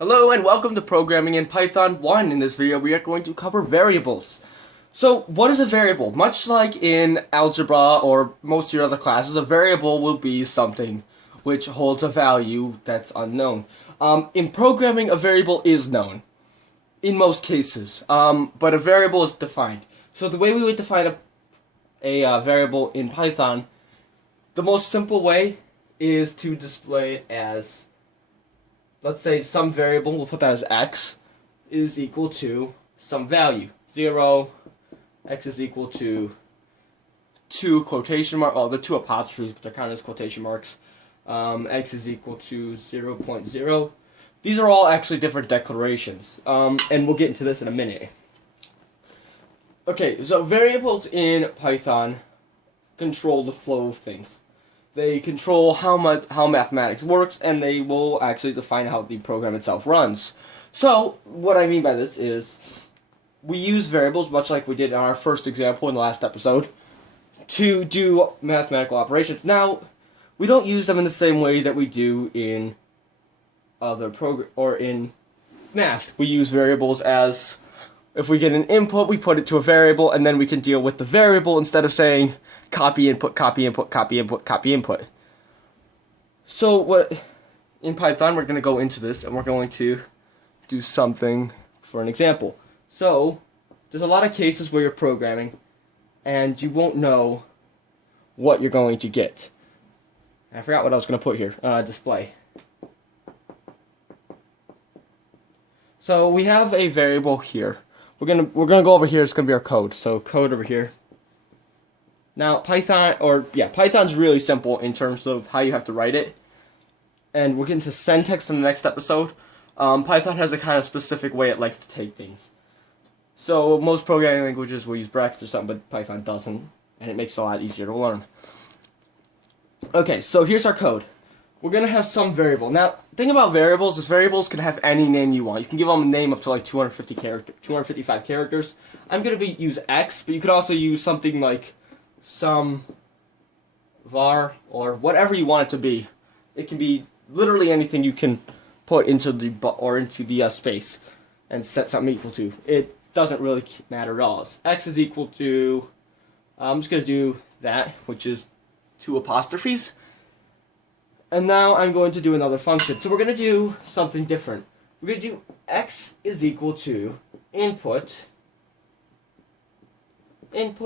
Hello and welcome to Programming in Python 1. In this video we are going to cover variables. So what is a variable? Much like in algebra or most of your other classes, a variable will be something which holds a value that's unknown. In programming, a variable is known in most cases, but a variable is defined. So the way we would define a variable in Python, the most simple way is to display it as, let's say some variable, we'll put that as x, is equal to some value. 0, x is equal to 2 quotation marks, the 2 apostrophes, but they're counted as quotation marks. X is equal to 0.0. These are all actually different declarations, and we'll get into this in a minute. Okay, so variables in Python control the flow of things. They control how mathematics works, and they will actually define how the program itself runs. So, what I mean by this is, we use variables, much like we did in our first example in the last episode, to do mathematical operations. Now, we don't use them in the same way that we do in other in math. We use variables as, if we get an input, we put it to a variable, and then we can deal with the variable instead of saying copy input, copy input, copy input, copy input. So in Python, we're going to go into this, and we're going to do something for an example. So, there's a lot of cases where you're programming, and you won't know what you're going to get. I forgot what I was going to put here. Display. So we have a variable here. We're gonna go over here. It's gonna be our code. So code over here. Now Python's really simple in terms of how you have to write it, and we'll get into syntax in the next episode. Python has a kind of specific way it likes to take things. So most programming languages will use brackets or something, but Python doesn't, and it makes it a lot easier to learn. Okay, so here's our code. We're going to have some variable. Now, the thing about variables is variables can have any name you want. You can give them a name up to like 255 characters. I'm going to use x, but you could also use something like some var or whatever you want it to be. It can be literally anything you can put into the space and set something equal to. It doesn't really matter at all. X is equal to, I'm just going to do that, which is 2 apostrophes. And now I'm going to do another function. So we're going to do something different. We're going to do x is equal to input, enter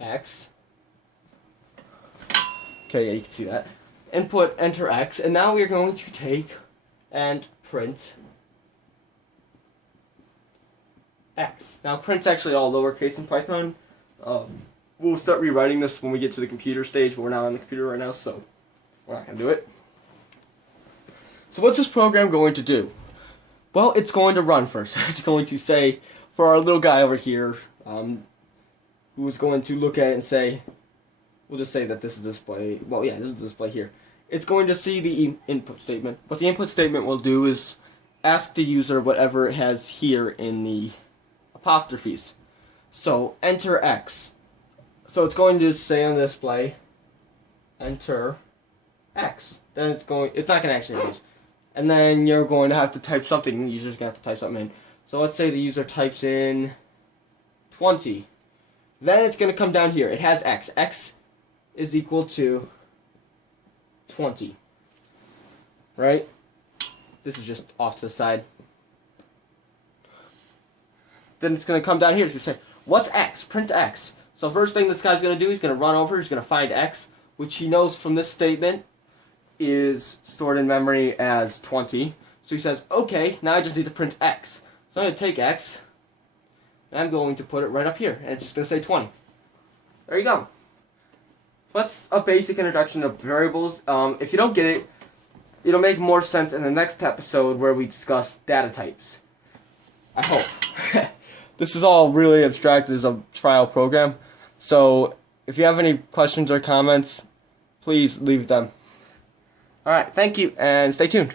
x. Okay, yeah, you can see that. Input, enter x, and now we're going to take and print x. Now, print's actually all lowercase in Python. We'll start rewriting this when we get to the computer stage, but we're not on the computer right now, so we're not going to do it. So what's this program going to do? Well, it's going to run first. It's going to say, for our little guy over here, who's going to look at it and say, we'll just say that this is display, well, yeah, this is the display here. It's going to see the input statement. What the input statement will do is ask the user whatever it has here in the apostrophes. So, enter x. So it's going to say on the display, enter x. Then it's not going to actually do this. And then you're going to have to type something. The user's going to have to type something in. So let's say the user types in 20. Then it's going to come down here. It has x. X is equal to 20. Right? This is just off to the side. Then it's going to come down here. It's going to say, what's x? Print x. So first thing this guy's going to do, he's going to run over, he's going to find x, which he knows from this statement is stored in memory as 20. So he says, okay, now I just need to print x. So I'm going to take x, and I'm going to put it right up here, and it's just going to say 20. There you go. So that's a basic introduction of variables. If you don't get it, it'll make more sense in the next episode where we discuss data types. I hope. This is all really abstract as a trial program. So, if you have any questions or comments, please leave them. Alright, thank you, and stay tuned.